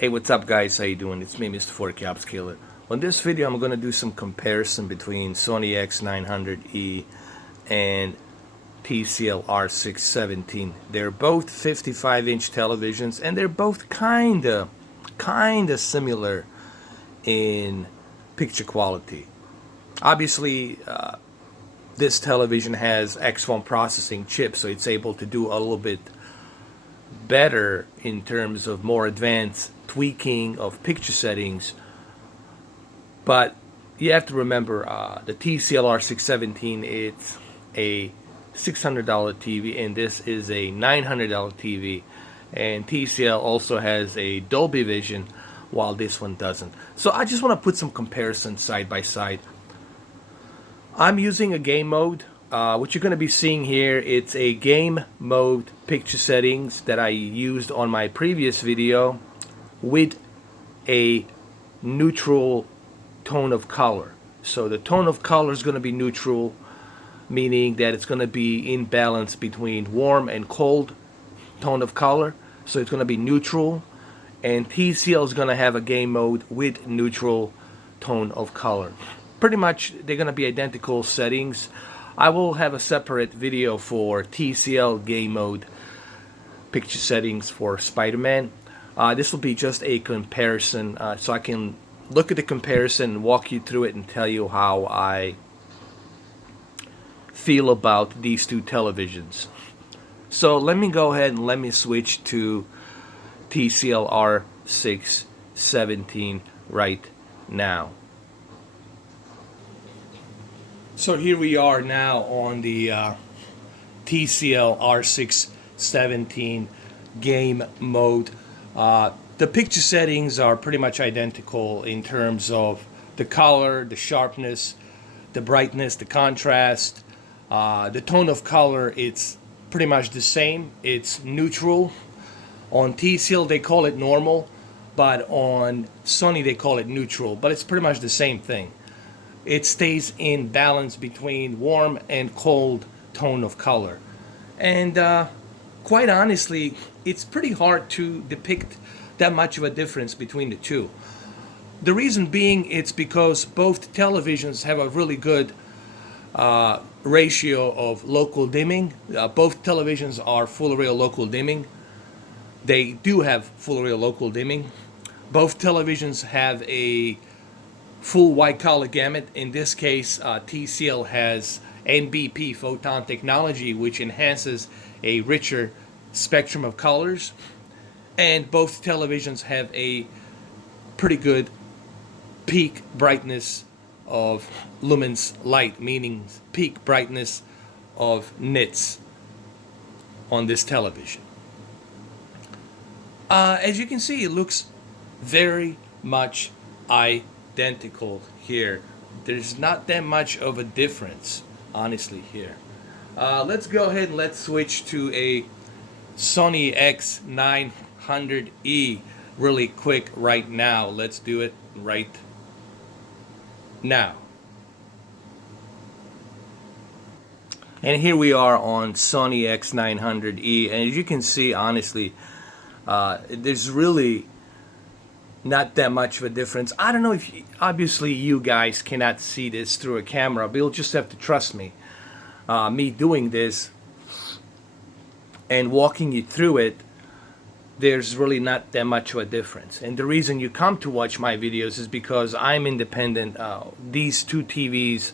Hey, what's up guys, how you doing? It's me, Mr. 4K Upscaler. On this video I'm going to do some comparison between Sony X900e and TCL R617. They're both 55-inch televisions and they're both kinda similar in picture quality. Obviously this television has X1 processing chip, so it's able to do a little bit better in terms of more advanced tweaking of picture settings, but you have to remember the TCL R617, it's a $600 TV and this is a $900 TV, and TCL also has a Dolby Vision while this one doesn't. So I just want to put some comparisons side by side. I'm using a game mode. What you're going to be seeing here, it's a game mode picture settings that I used on my previous video with a neutral tone of color. So the tone of color is going to be neutral, meaning that it's going to be in balance between warm and cold tone of color. So it's going to be neutral, and TCL is going to have a game mode with neutral tone of color. Pretty much they're going to be identical settings. I will have a separate video for TCL game mode picture settings for Spider-Man. This will be just a comparison, so I can look at the comparison and walk you through it and tell you how I feel about these two televisions. So let me go ahead and let me switch to TCL R617 right now. So here we are now on the TCL R617 game mode. The picture settings are pretty much identical in terms of the color, the sharpness, the brightness, the contrast. The tone of color, it's pretty much the same. It's neutral. On TCL they call it normal, but on Sony they call it neutral, but it's pretty much the same thing. It stays in balance between warm and cold tone of color. And quite honestly, it's pretty hard to depict that much of a difference between the two. The reason being, it's because both televisions have a really good ratio of local dimming. Both televisions are full array local dimming. They do have full array local dimming. Both televisions have a full white color gamut. In this case, TCL has NBP photon technology, which enhances a richer spectrum of colors, and both televisions have a pretty good peak brightness of lumens light, meaning peak brightness of nits on this television. As you can see, it looks very much identical here. There's not that much of a difference, honestly, here. Let's go ahead and let's switch to a Sony X900e really quick right now. Let's do it right now. And here we are on Sony X900e, and as you can see, honestly, there's really not that much of a difference. I don't know if obviously you guys cannot see this through a camera, but you'll just have to trust me. Me doing this and walking you through it, there's really not that much of a difference. And the reason you come to watch my videos is because I'm independent. These two TVs,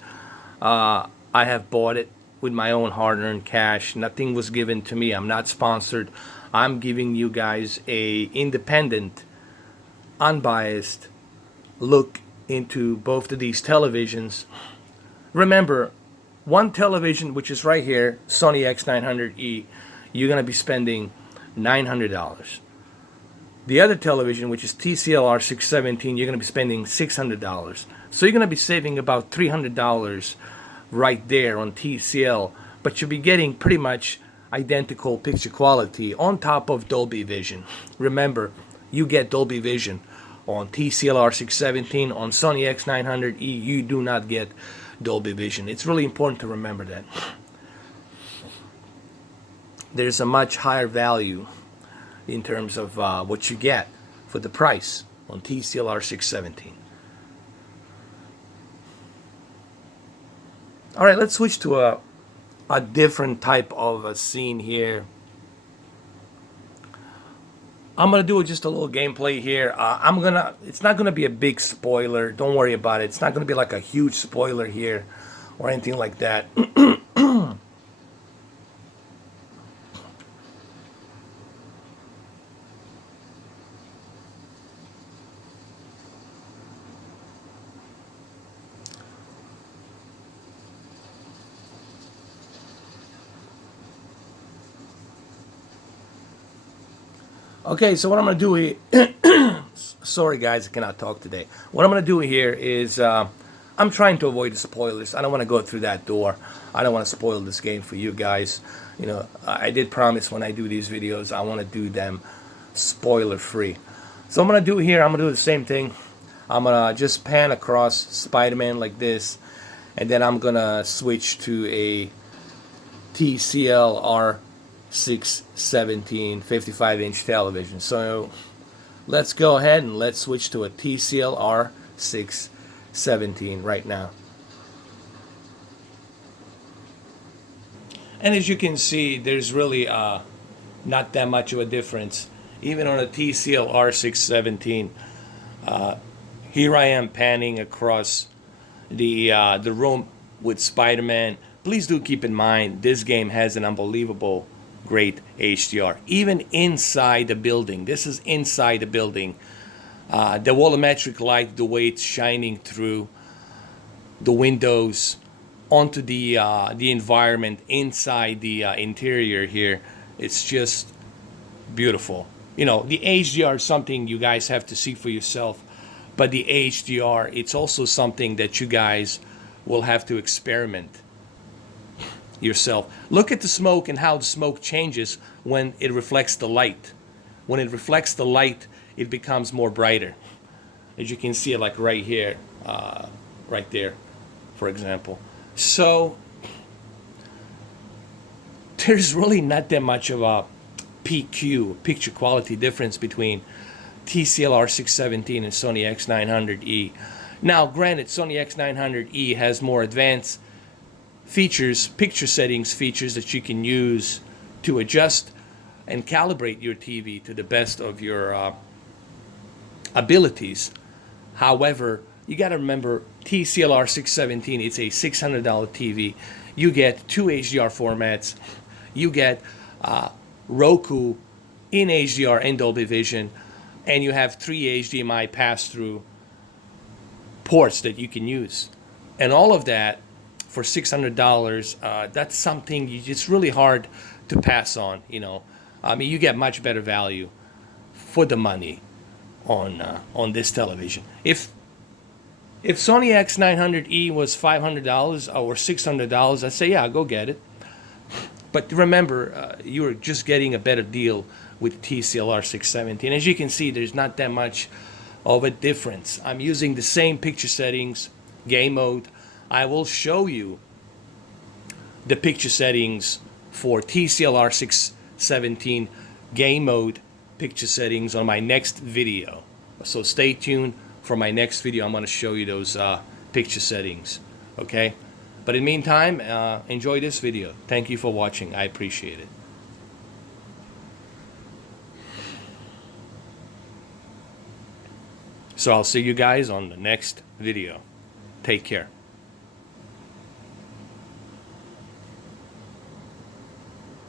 I have bought it with my own hard-earned cash. Nothing was given to me. I'm not sponsored. I'm giving you guys a independent, unbiased look into both of these televisions. Remember, one television, which is right here, Sony X900e, you're going to be spending $900. The other television, which is TCL R617, you're going to be spending $600. So you're going to be saving about $300 right there on TCL, but you'll be getting pretty much identical picture quality on top of Dolby Vision. Remember, you get Dolby Vision on TCL R617. On Sony X900e, you do not get Dolby Vision. It's really important to remember that. There's a much higher value in terms of what you get for the price on TCL R617. All right, let's switch to a different type of a scene here. I'm gonna do just a little gameplay here. It's not gonna be a big spoiler. Don't worry about it. It's not gonna be like a huge spoiler here or anything like that. Okay, so what I'm going to do here, sorry guys, I cannot talk today. What I'm going to do here is, I'm trying to avoid the spoilers. I don't want to go through that door. I don't want to spoil this game for you guys. You know, I did promise when I do these videos, I want to do them spoiler free. So I'm going to do here, I'm going to do the same thing. I'm going to just pan across Spider-Man like this, and then I'm going to switch to a TCL R617 55-inch television. So let's go ahead and let's switch to a TCL R617 right now. And as you can see, there's really not that much of a difference. Even on a TCL R617, here I am panning across the room with Spider-Man. Please do keep in mind, this game has an unbelievable great HDR. Even inside the building, this is inside the building. The volumetric light, the way it's shining through the windows onto the environment inside the interior here, it's just beautiful. You know, the HDR is something you guys have to see for yourself, but the HDR, it's also something that you guys will have to experiment yourself. Look at the smoke and how the smoke changes when it reflects the light. When it reflects the light, it becomes more brighter. As you can see it like right here, right there, for example. So there's really not that much of a PQ, picture quality difference between TCL R617 and Sony X900e. Now granted, Sony X900e has more advanced features, picture settings features that you can use to adjust and calibrate your TV to the best of your abilities. However, you got to remember TCL R617, it's a $600 TV. You get 2 HDR formats. You get Roku in HDR and Dolby Vision, and you have 3 HDMI pass-through ports that you can use. And all of that for $600, that's something it's really hard to pass on. You know, I mean, you get much better value for the money on this television. If Sony X900e was $500 or $600, I'd say yeah, go get it. But remember, you're just getting a better deal with TCL R617. As you can see, there's not that much of a difference. I'm using the same picture settings, game mode. I will show you the picture settings for TCL R617 game mode picture settings on my next video. So stay tuned for my next video. I'm going to show you those picture settings. Okay? But in the meantime, enjoy this video. Thank you for watching. I appreciate it. So I'll see you guys on the next video. Take care.